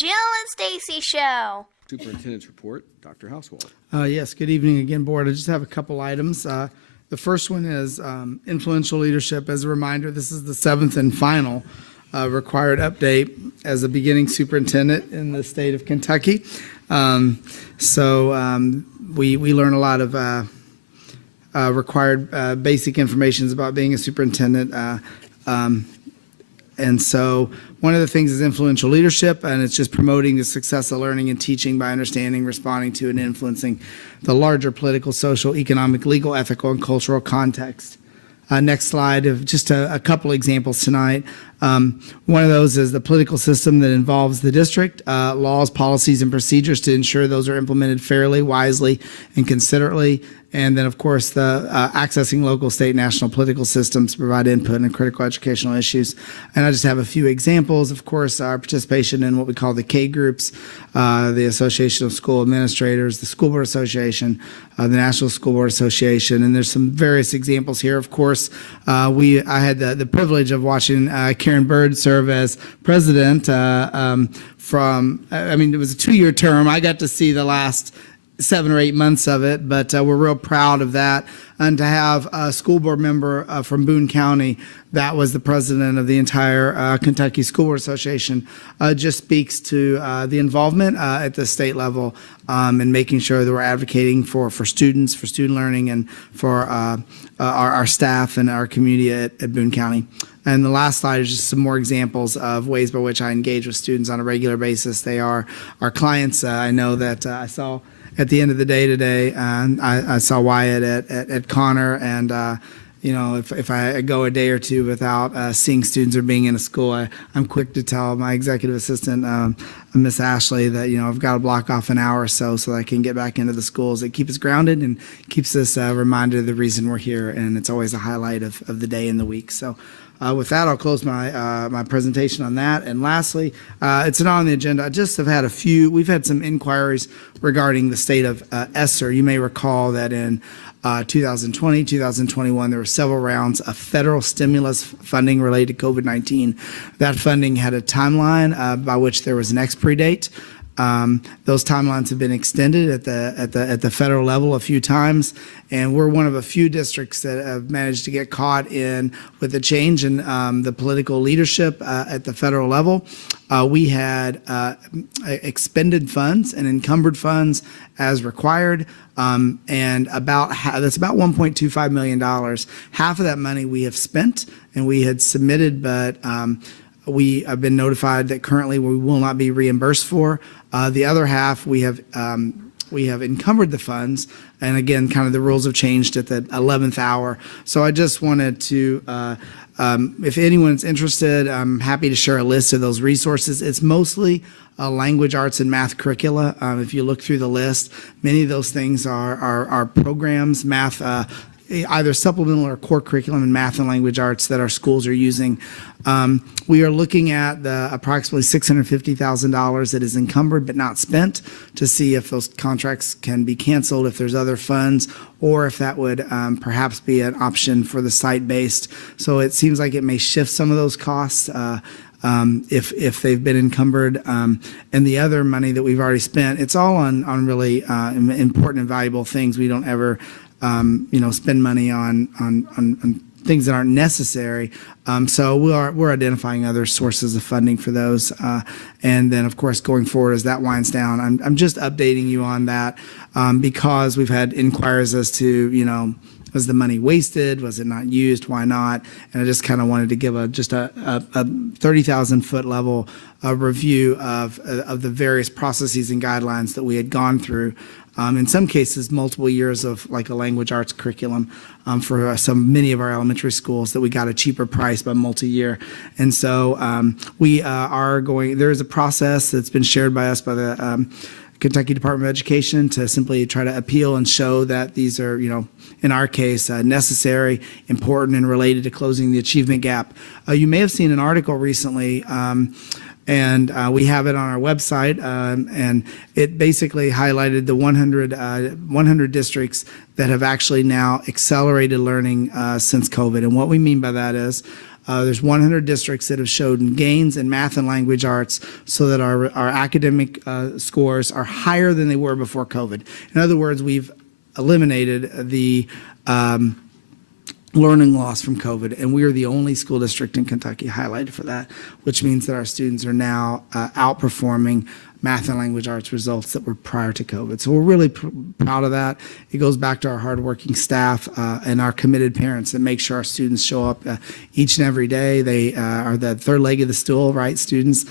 Jill and Stacy Show. Superintendent's report, Dr. Hauswald. Yes, good evening again, Board. I just have a couple items. The first one is influential leadership. As a reminder, this is the 7th and final required update as a beginning superintendent in the state of Kentucky. We learn a lot of required basic information about being a superintendent. And so one of the things is influential leadership, and it's just promoting the success of learning and teaching by understanding, responding to, and influencing the larger political, social, economic, legal, ethical, and cultural context. Next slide of just a couple examples tonight. One of those is the political system that involves the district, laws, policies, and procedures to ensure those are implemented fairly, wisely, and considerately. And then, of course, the accessing local, state, national political systems to provide input in critical educational issues. And I just have a few examples. Of course, our participation in what we call the K groups, the Association of School Administrators, the School Board Association, the National School Board Association, and there's some various examples here. Of course, I had the privilege of watching Karen.byrd serve as president it was a 2-year term. I got to see the last 7 or 8 months of it, but we're real proud of that. And to have a school board member from Boone County that was the president of the entire Kentucky School Board Association just speaks to the involvement at the state level and making sure that we're advocating for students, for student learning, and for our staff and our community at Boone County. And the last slide is just some more examples of ways by which I engage with students on a regular basis. They are our clients. I know that I saw at the end of the day today, I saw Wyatt at Connor, and if I go a day or two without seeing students or being in a school, I'm quick to tell my executive assistant, Miss Ashley, that I've got to block off an hour or so that I can get back into the schools. It keeps us grounded and keeps us reminded of the reason we're here, and it's always a highlight of the day and the week. So. With that, I'll close my presentation on that. And lastly, it's not on the agenda. I just have had we've had some inquiries regarding the state of ESSER. You may recall that in 2020, 2021, there were several rounds of federal stimulus funding related to COVID-19. That funding had a timeline by which there was an expiry date. Those timelines have been extended at the federal level a few times, and we're one of a few districts that have managed to get caught in with the change in the political leadership at the federal level. We had expended funds and encumbered funds as required, and that's about $1.25 million. Half of that money we have spent and we had submitted, but we have been notified that currently we will not be reimbursed for. The other half we have encumbered the funds, and again, kind of the rules have changed at the 11th hour. So I just wanted to, if anyone's interested, I'm happy to share a list of those resources. It's mostly language, arts, and math curricula. If you look through the list, many of those things are programs, math, either supplemental or core curriculum in math and language arts that our schools are using. We are looking at the approximately $650,000 that is encumbered but not spent to see if those contracts can be canceled, if there's other funds, or if that would perhaps be an option for the site-based. So it seems like it may shift some of those costs if they've been encumbered. And the other money that we've already spent, it's all on really important and valuable things. We don't ever spend money on things that aren't necessary. So we're identifying other sources of funding for those. And then, of course, going forward as that winds down, I'm just updating you on that because we've had inquiries as to, was the money wasted? Was it not used? Why not? And I just kind of wanted to give a 30,000-foot level review of the various processes and guidelines that we had gone through. In some cases, multiple years of like a language arts curriculum for many of our elementary schools that we got a cheaper price by multi-year. And so we are going, there is a process that's been shared by us by the Kentucky Department of Education to simply try to appeal and show that these are, in our case, necessary, important, and related to closing the achievement gap. You may have seen an article recently and we have it on our website, and it basically highlighted the 100 districts that have actually now accelerated learning since COVID. And what we mean by that is There's 100 districts that have shown gains in math and language arts so that our academic scores are higher than they were before COVID. In other words, we've eliminated the learning loss from COVID, and we are the only school district in Kentucky highlighted for that, which means that our students are now outperforming math and language arts results that were prior to COVID. So we're really proud of that. It goes back to our hardworking staff and our committed parents that make sure our students show up each and every day. They are the third leg of the stool, right? Students,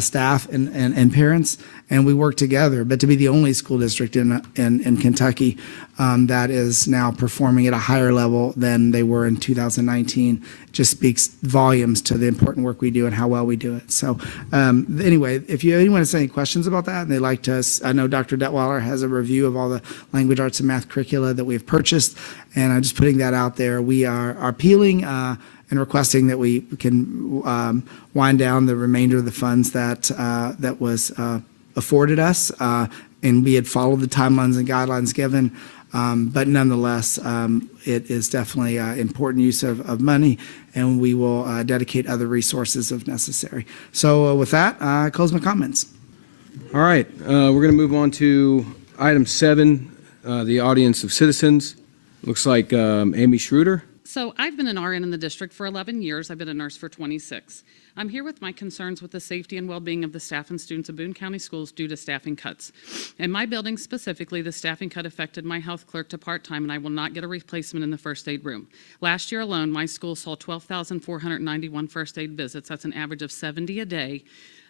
staff, and parents. And we work together. But to be the only school district in Kentucky that is now performing at a higher level than they were in 2019 just speaks volumes to the important work we do and how well we do it. So anyway, if anyone has any questions about that and they'd like to, I know Dr. Detwiler has a review of all the language arts and math curricula that we've purchased, and I'm just putting that out there. We are appealing and requesting that we can wind down the remainder of the funds that was afforded us, and we had followed the timelines and guidelines given. But nonetheless, it is definitely important use of money, and we will dedicate other resources if necessary. So with that, I close my comments. All right, we're going to move on to item 7, the audience of citizens. Looks like Amy Schroeder. So I've been an RN in the district for 11 years. I've been a nurse for 26. I'm here with my concerns with the safety and well-being of the staff and students of Boone County Schools due to staffing cuts. In my building specifically, the staffing cut affected my health clerk to part-time, and I will not get a replacement in the first aid room. Last year alone, my school saw 12,491 first aid visits. That's an average of 70 a day,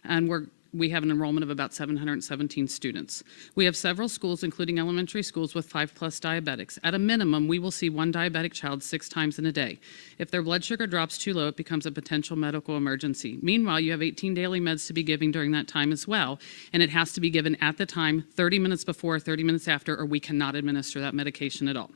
and we have an enrollment of about 717 students. We have several schools, including elementary schools, with 5+ diabetics. At a minimum, we will see one diabetic child 6 times in a day. If their blood sugar drops too low, it becomes a potential medical emergency. Meanwhile, you have 18 daily meds to be giving during that time as well, and it has to be given at the time, 30 minutes before, 30 minutes after, or we cannot administer that medication at all.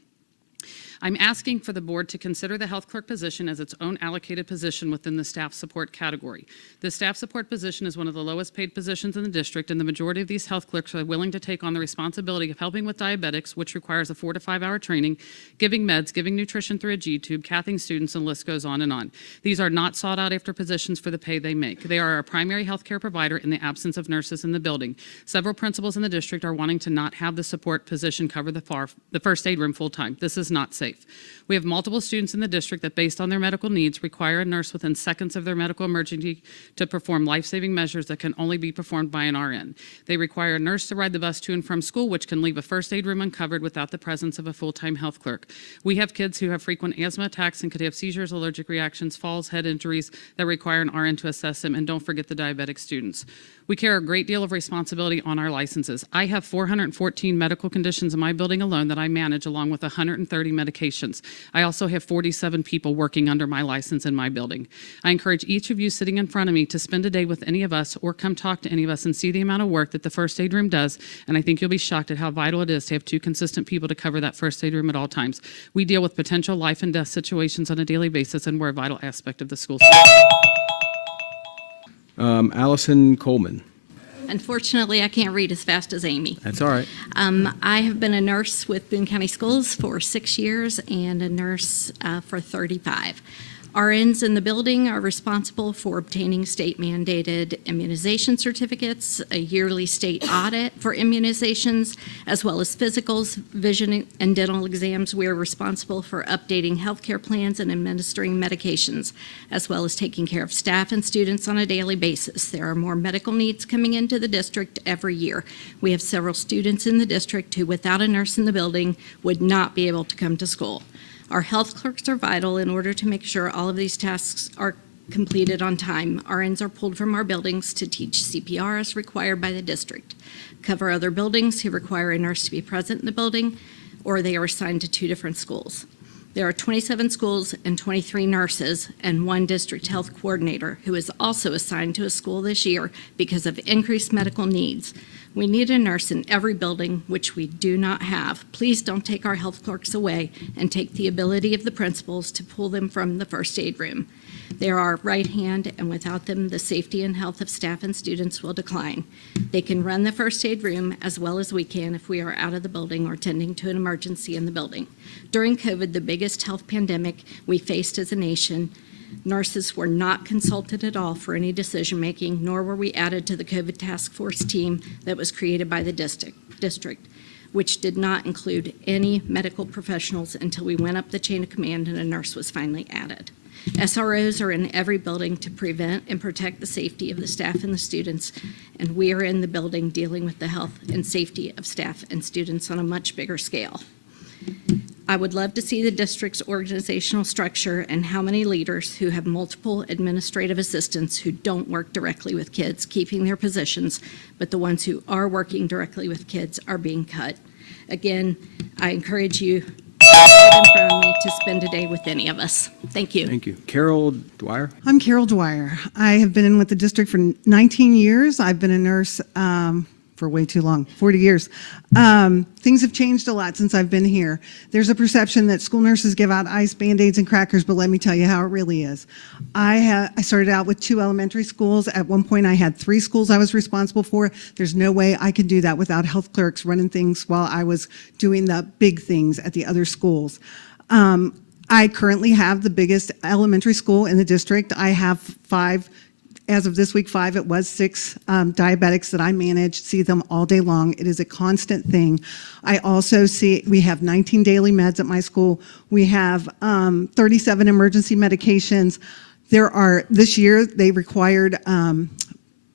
I'm asking for the board to consider the health clerk position as its own allocated position within the staff support category. The staff support position is one of the lowest paid positions in the district, and the majority of these health clerks are willing to take on the responsibility of helping with diabetics, which requires a 4 to 5 hour training, giving meds, giving nutrition through a G-tube, cathing students, and the list goes on and on. These are not sought out after positions for the pay they make. They are our primary health care provider in the absence of nurses in the building. Several principals in the district are wanting to not have the support position cover the first aid room full time. This is not safe. We have multiple students in the district that, based on their medical needs, require a nurse within seconds of their medical emergency to perform life-saving measures that can only be performed by an RN. They require a nurse to ride the bus to and from school, which can leave a first aid room uncovered without the presence of a full-time health clerk. We have kids who have frequent asthma attacks and could have seizures, allergic reactions, falls, head injuries that require an RN to assess them, and don't forget the diabetic students. We carry a great deal of responsibility on our licenses. I have 414 medical conditions in my building alone that I manage, along with 130 medications. I also have 47 people working under my license in my building. I encourage each of you sitting in front of me to spend a day with any of us or come talk to any of us and see the amount of work that the first aid room does, and I think you'll be shocked at how vital it is to have 2 consistent people to cover that first aid room at all times. We deal with potential life and death situations on a daily basis, and we're a vital aspect of the school system. Allison Coleman. Unfortunately, I can't read as fast as Amy. That's all right. I have been a nurse with Boone County Schools for 6 years and a nurse for 35. RNs in the building are responsible for obtaining state-mandated immunization certificates, a yearly state audit for immunizations, as well as physicals, vision, and dental exams. We are responsible for updating healthcare plans and administering medications, as well as taking care of staff and students on a daily basis. There are more medical needs coming into the district every year. We have several students in the district who, without a nurse in the building, would not be able to come to school. Our health clerks are vital in order to make sure all of these tasks are completed on time. RNs are pulled from our buildings to teach CPR as required by the district, cover other buildings who require a nurse to be present in the building, or they are assigned to 2 different schools. There are 27 schools and 23 nurses and 1 district health coordinator who is also assigned to a school this year because of increased medical needs. We need a nurse in every building, which we do not have. Please don't take our health clerks away and take the ability of the principals to pull them from the first aid room. They are our right hand, and without them, the safety and health of staff and students will decline. They can run the first aid room as well as we can if we are out of the building or tending to an emergency in the building. During COVID, the biggest health pandemic we faced as a nation, Nurses were not consulted at all for any decision-making, nor were we added to the COVID task force team that was created by the district, which did not include any medical professionals until we went up the chain of command and a nurse was finally added. SROs are in every building to prevent and protect the safety of the staff and the students, and we are in the building dealing with the health and safety of staff and students on a much bigger scale. I would love to see the district's organizational structure and how many leaders who have multiple administrative assistants who don't work directly with kids keeping their positions, but the ones who are working directly with kids are being cut. Again, I encourage you in front of me to spend a day with any of us. Thank you. Thank you. Carol Dwyer? I'm Carol Dwyer. I have been in with the district for 19 years. I've been a nurse for way too long, 40 years. Things have changed a lot since I've been here. There's a perception that school nurses give out ice, Band-Aids, and crackers, but let me tell you how it really is. I started out with 2 elementary schools. At one point, I had 3 schools I was responsible for. There's no way I could do that without health clerks running things while I was doing the big things at the other schools. I currently have the biggest elementary school in the district. I have 5, as of this week, 5, it was 6 diabetics that I manage, see them all day long. It is a constant thing. I also see, we have 19 daily meds at my school. We have 37 emergency medications. This year, they required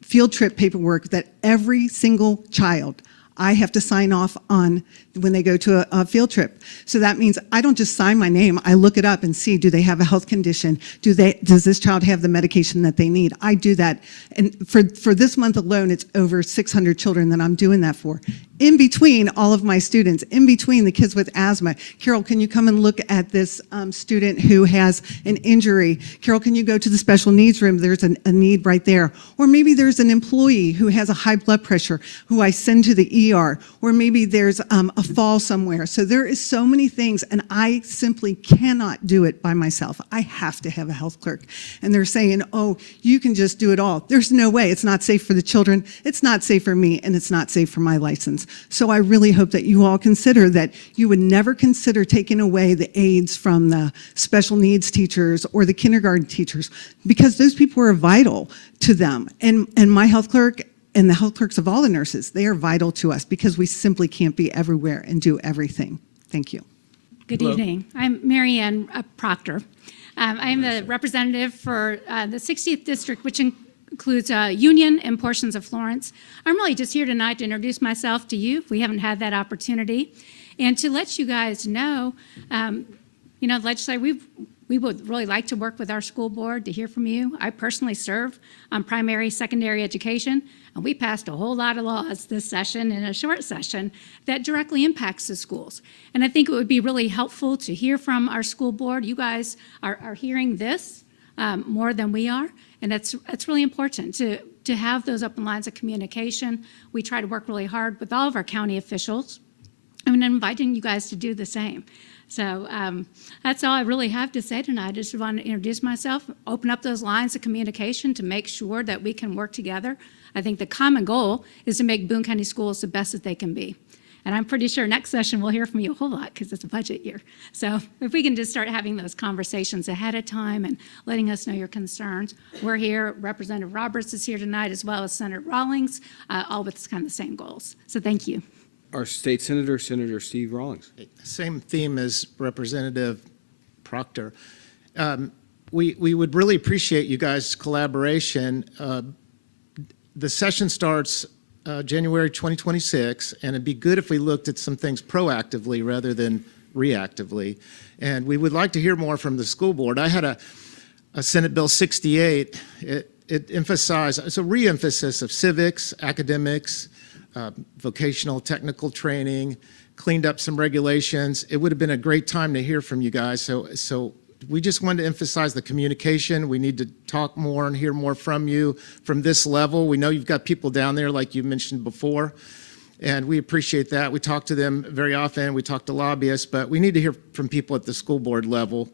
field trip paperwork that every single child I have to sign off on when they go to a field trip. So that means I don't just sign my name, I look it up and see, do they have a health condition? Does this child have the medication that they need? I do that. And for this month alone, it's over 600 children that I'm doing that for. In between all of my students, in between the kids with asthma. Carol, can you come and look at this student who has an injury? Carol, can you go to the special needs room? There's a need right there. Or maybe there's an employee who has a high blood pressure who I send to the ER. Or maybe there's a fall somewhere. So there is so many things, and I simply cannot do it by myself. I have to have a health clerk. And they're saying, oh, you can just do it all. There's no way. It's not safe for the children. It's not safe for me, and it's not safe for my license. So I really hope that you all consider that you would never consider taking away the aides from the special needs teachers or the kindergarten teachers, because those people are vital to them. And my health clerk and the health clerks of all the nurses, they are vital to us because we simply can't be everywhere and do everything. Thank you. Good evening. I'm Mary Ann Proctor. I am the representative for the 60th District, which includes Union and portions of Florence. I'm really just here tonight to introduce myself to you. We haven't had that opportunity. And to let you guys know, legislature, we would really like to work with our school board to hear from you. I personally serve on primary, secondary education, and we passed a whole lot of laws this session in a short session that directly impacts the schools. And I think it would be really helpful to hear from our school board. You guys are hearing this more than we are, and that's really important to have those open lines of communication. We try to work really hard with all of our county officials. I'm inviting you guys to do the same. So that's all I really have to say tonight. I just want to introduce myself, open up those lines of communication to make sure that we can work together. I think the common goal is to make Boone County schools the best that they can be. And I'm pretty sure next session we'll hear from you a whole lot because it's a budget year. So if we can just start having those conversations ahead of time and letting us know your concerns. We're here, Representative Roberts is here tonight, as well as Senator Rawlings, all with kind of the same goals. So thank you. Our state senator, Senator Steve Rawlings. Same theme as Representative Proctor. We would really appreciate you guys' collaboration. The session starts January 2026, and it'd be good if we looked at some things proactively rather than reactively. And we would like to hear more from the school board. I had a Senate Bill 68. It emphasized, it's a re-emphasis of civics, academics, vocational technical training, cleaned up some regulations. It would have been a great time to hear from you guys. So we just wanted to emphasize the communication. We need to talk more and hear more from you from this level. We know you've got people down there like you mentioned before, and we appreciate that. We talk to them very often. We talk to lobbyists, but we need to hear from people at the school board level.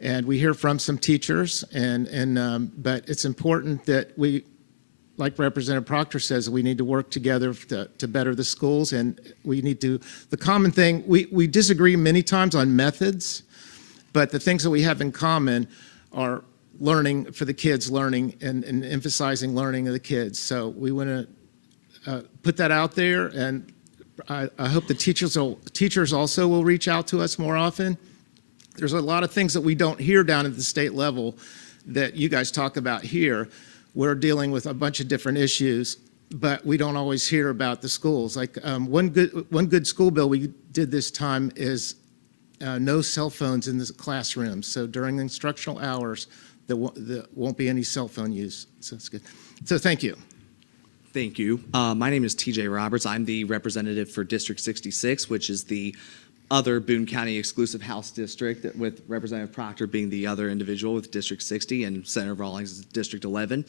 And we hear from some teachers, but it's important that we, like Representative Proctor says, we need to work together to better the schools, and we need to, the common thing, we disagree many times on methods, but the things that we have in common are learning for the kids, learning and emphasizing learning of the kids. So we want to put that out there, and I hope the teachers also will reach out to us more often. There's a lot of things that we don't hear down at the state level that you guys talk about here. We're dealing with a bunch of different issues, but we don't always hear about the schools. Like one good school bill we did this time is no cell phones in the classrooms. So during the instructional hours, there won't be any cell phone use. So that's good. So thank you. Thank you. My name is TJ Roberts. I'm the representative for District 66, which is the other Boone County exclusive House district, with Representative Proctor being the other individual with District 60 and Senator Rawlings is District 11.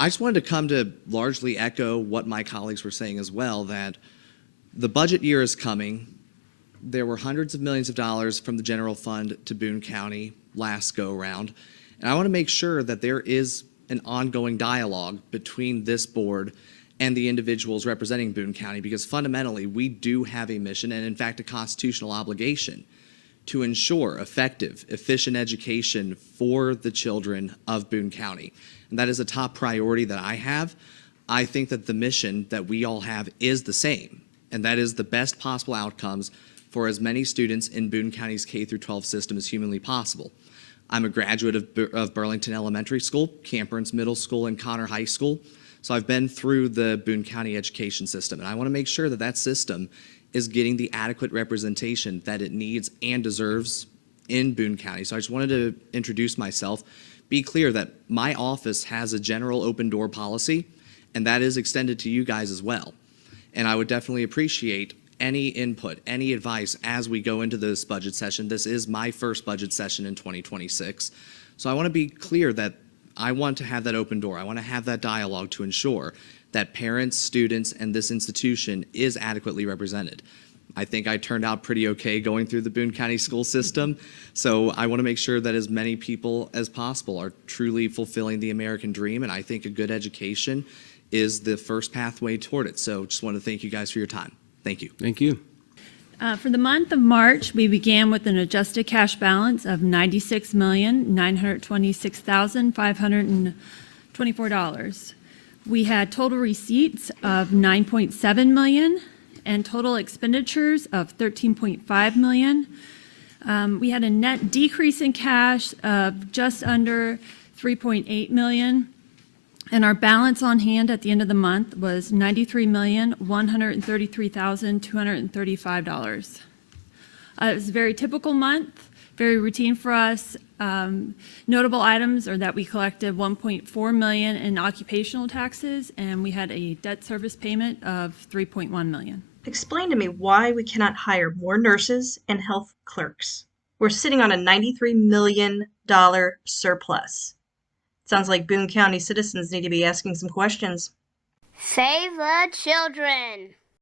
I just wanted to come to largely echo what my colleagues were saying as well, that the budget year is coming. There were hundreds of millions of dollars from the general fund to Boone County last go around. And I want to make sure that there is an ongoing dialogue between this board and the individuals representing Boone County, because fundamentally we do have a mission and in fact a constitutional obligation to ensure effective, efficient education for the children of Boone County. And that is a top priority that I have. I think that the mission that we all have is the same, and that is the best possible outcomes for as many students in Boone County's K-12 system as humanly possible. I'm a graduate of Burlington Elementary School, Camperns Middle School, and Connor High School. So I've been through the Boone County education system, and I want to make sure that that system is getting the adequate representation that it needs and deserves in Boone County. So I just wanted to introduce myself, be clear that my office has a general open door policy, and that is extended to you guys as well. And I would definitely appreciate any input, any advice as we go into this budget session. This is my first budget session in 2026. So I want to be clear that I want to have that open door. I want to have that dialogue to ensure that parents, students, and this institution is adequately represented. I think I turned out pretty okay going through the Boone County school system. So I want to make sure that as many people as possible are truly fulfilling the American dream. And I think a good education is the first pathway toward it. So just want to thank you guys for your time. Thank you. Thank you. For the month of March, we began with an adjusted cash balance of $96,926,524. We had total receipts of $9.7 million and total expenditures of $13.5 million. We had a net decrease in cash of just under $3.8 million. And our balance on hand at the end of the month was $93,133,235. It was a very typical month, very routine for us. Notable items are that we collected $1.4 million in occupational taxes, and we had a debt service payment of $3.1 million. Explain to me why we cannot hire more nurses and health clerks. We're sitting on a $93 million surplus. Sounds like Boone County citizens need to be asking some questions. Save the children.